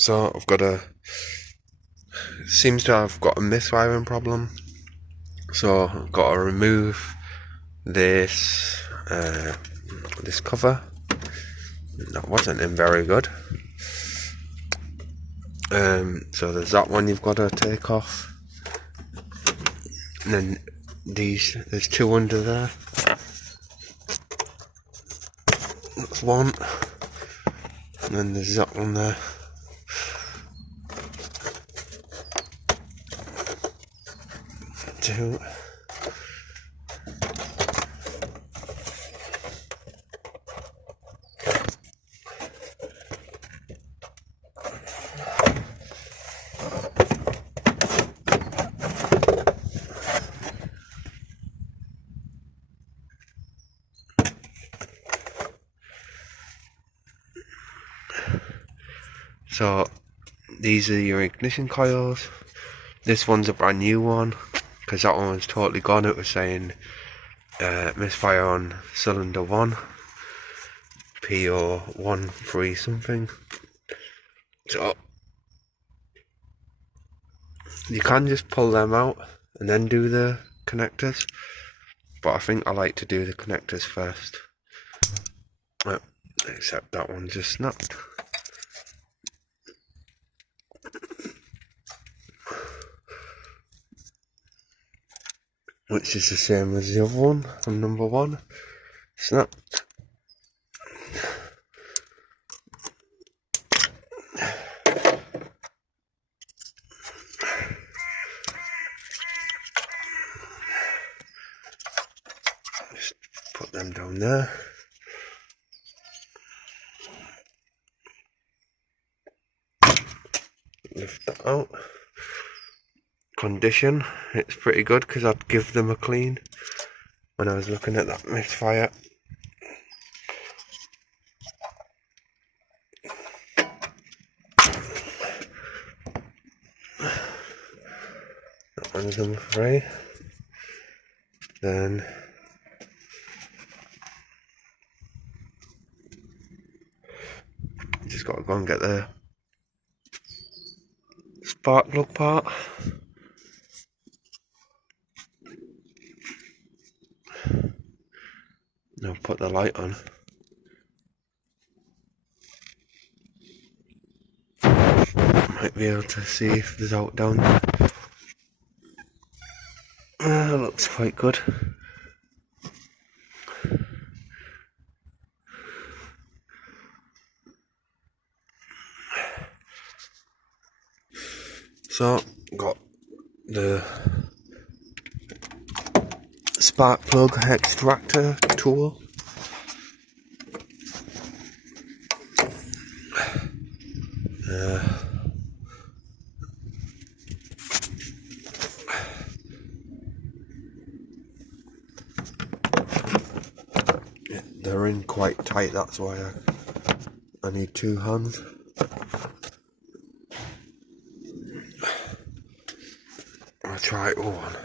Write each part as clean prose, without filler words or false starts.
So I've got seems to have got a misfiring problem. So I've got to remove this this cover. That wasn't in very good. So there's that one you've got to take off. And then there's two under there. That's one. And then there's that one there. Two. So these are your ignition coils. This one's a brand new one because that one was totally gone. It was saying misfire on cylinder 1, PO13 something. So you can just pull them out and then do the connectors, but I think I like to do the connectors first. Except that one just snapped. Which is the same as the other one from number 1. Snapped. Just put them down there. Lift that out. Condition, it's pretty good because I'd give them a clean when I was looking at that misfire. That one's number 3. Then just got to go and get the spark plug part. Now put the light on. Might be able to see if there's out down there. Looks quite good. So got the spark plug extractor tool. They're in quite tight, that's why I need 2 hands. I'll try one.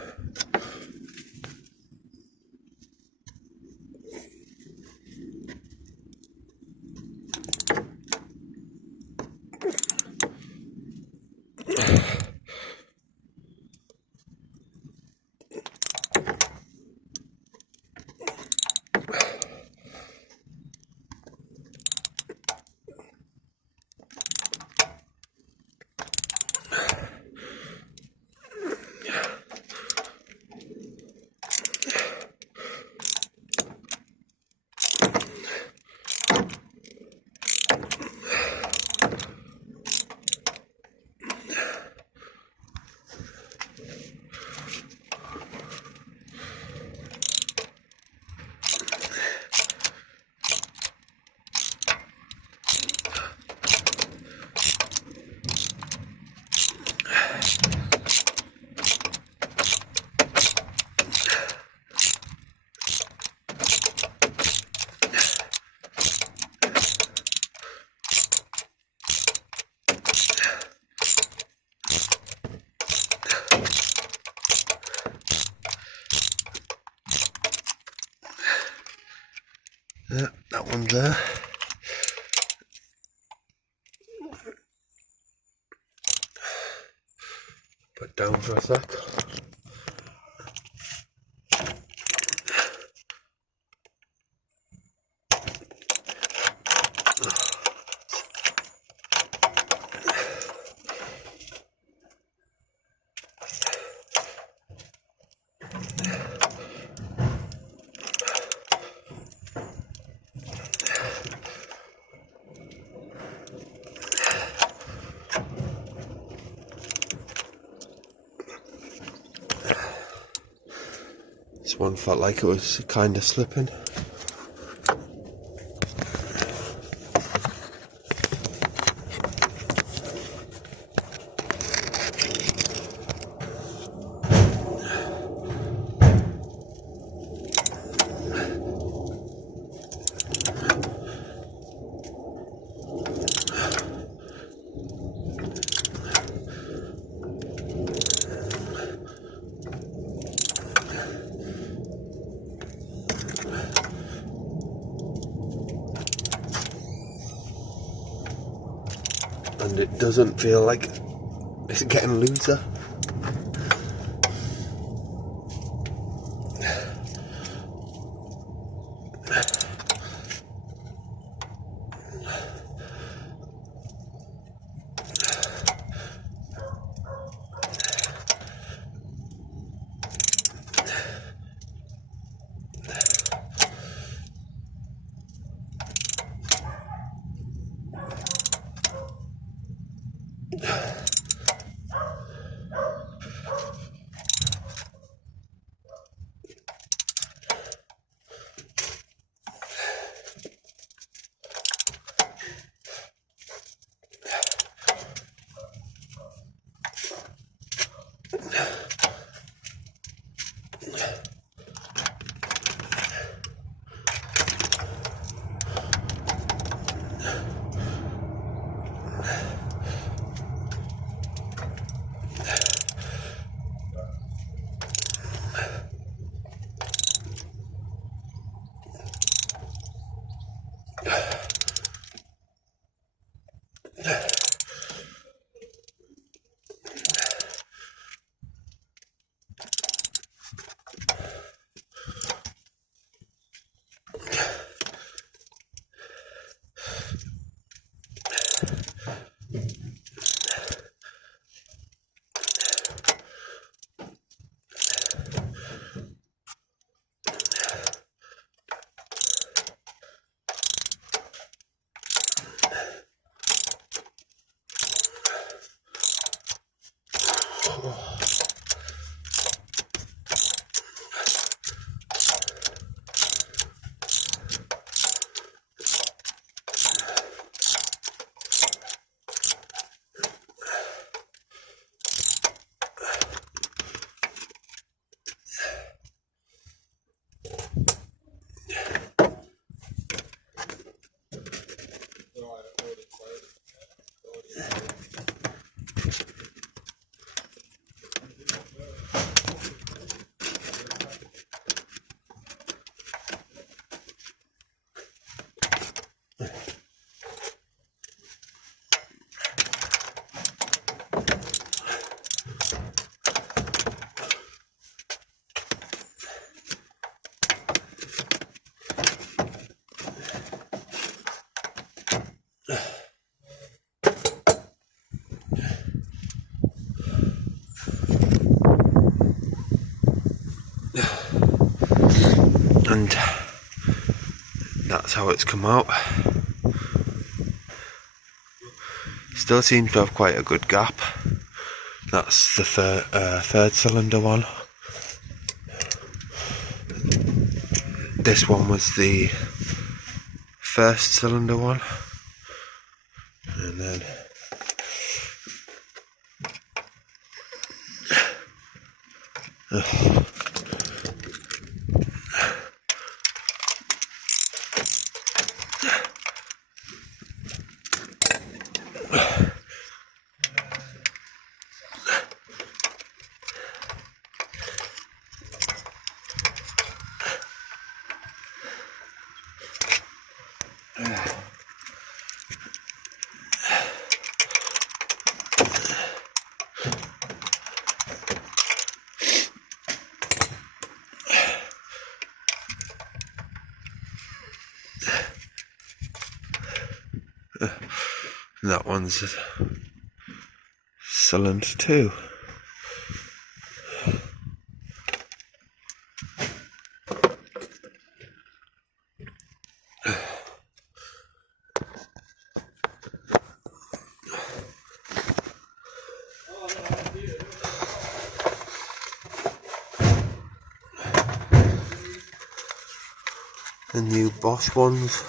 Yeah, that one's there. Put down for a sec. This one felt like it was kind of slipping. And it doesn't feel like it's getting looser. And that's how it's come out. Still seems to have quite a good gap. That's the third cylinder one. This one was the first cylinder one, and then And that one's cylinder 2. The new Bosch ones.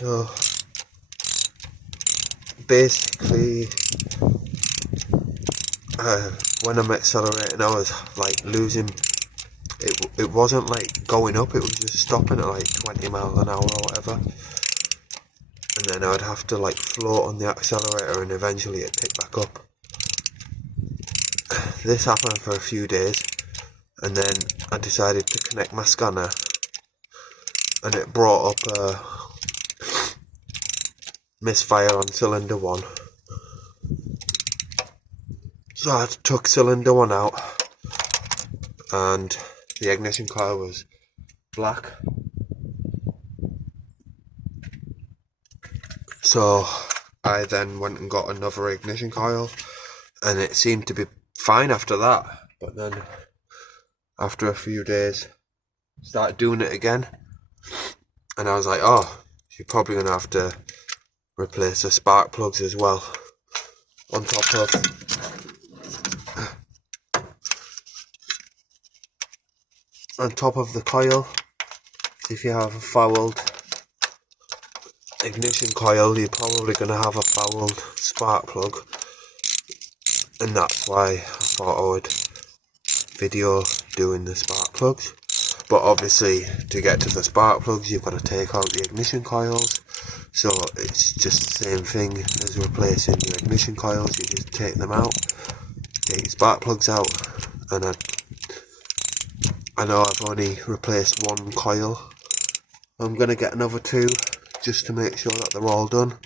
So basically, when I'm accelerating, I was like losing. It wasn't like going up; it was just stopping at like 20 miles an hour or whatever. And then I'd have to like float on the accelerator, and eventually it'd pick back up. This happened for a few days, and then I decided to connect my scanner, and it brought up a misfire on cylinder 1. So I took cylinder 1 out, and the ignition coil was black. So I then went and got another ignition coil, and it seemed to be fine after that. But then after a few days, started doing it again, and I was like, oh, you're probably gonna have to replace the spark plugs as well, on top of the coil. If you have a fouled ignition coil, you're probably going to have a fouled spark plug, and that's why I thought I would video doing the spark plugs. But obviously, to get to the spark plugs, you've got to take out the ignition coils, so it's just the same thing as replacing your ignition coils. You just take them out, take your spark plugs out, and I know I've only replaced 1 coil. I'm going to get another 2 just to make sure that they're all done,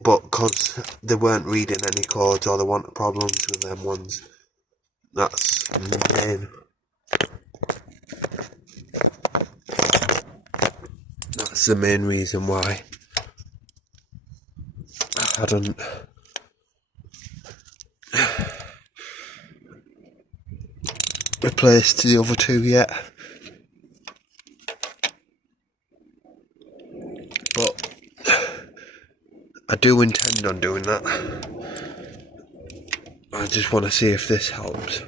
but because they weren't reading any codes or there weren't problems with them ones, that's the main reason why I hadn't replaced the other 2 yet. But I do intend on doing that. I just want to see if this helps.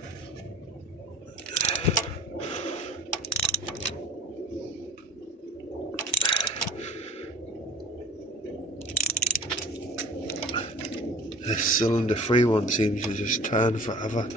This cylinder 3 one seems to just turn forever.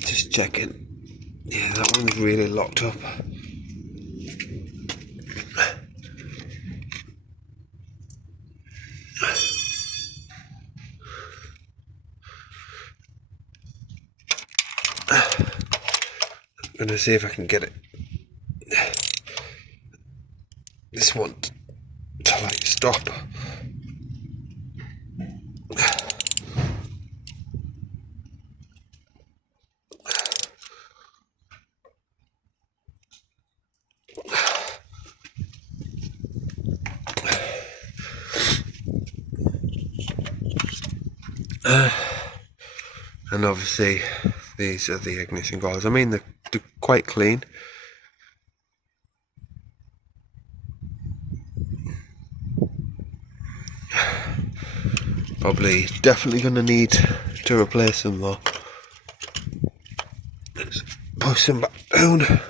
Just checking. Yeah, that one's really locked up. I'm gonna see if I can get it. This one to like stop. And obviously these are the ignition coils. I mean, they're quite clean. Probably definitely going to need to replace them though. Let's push them back down.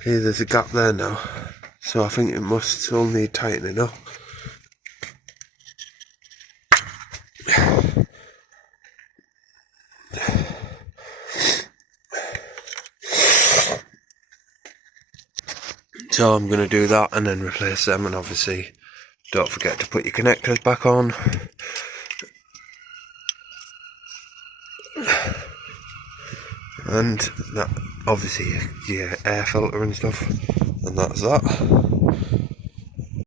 Okay, there's a gap there now, so I think it must still need tightening up. So I'm going to do that and then replace them, and obviously don't forget to put your connectors back on. And that, obviously your air filter and stuff, and that's that.